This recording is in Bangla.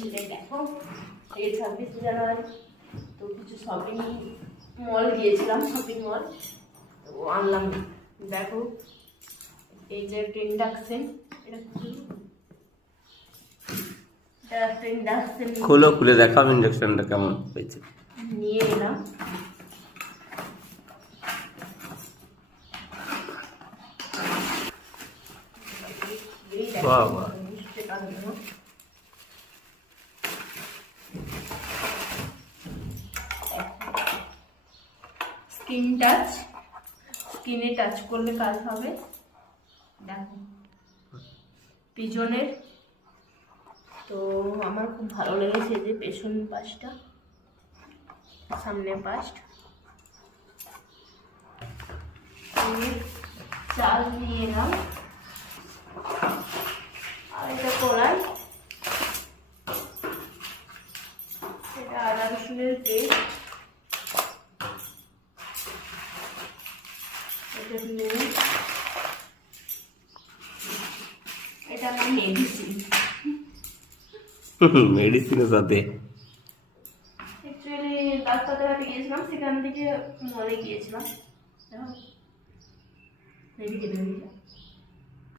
সেটাই দেখো, এই 26 জানুয়ারি তো কিছু শপিং মল গিয়েছিলাম, শপিং মল তো আনলাম। দেখো এই যে ইন্ডাকশন, এটা ইন্ডাকশন খোলো, খুলে দেখাও ইন্ডাকশনটা কেমন হয়েছে। নিয়ে এলাম। বাহ বাহ, স্কিন টাচ, স্কিনে টাচ করলে কাজ হবে। দেখো পিছনের, তো আমার খুব ভালো লেগেছে যে পেছন পাশটা, সামনের পাশটা। চাল নিয়ে এলাম, আর এটা কলাই, এটা আদা রসুনের পেস্ট, এটা নুন, এটা আমার মেডিসিন। মেডিসিনের সাথে অ্যাকচুয়ালি ডাক্তার দেখাতে গিয়েছিলাম, সেখান থেকে মলে গিয়েছিলাম। দেখো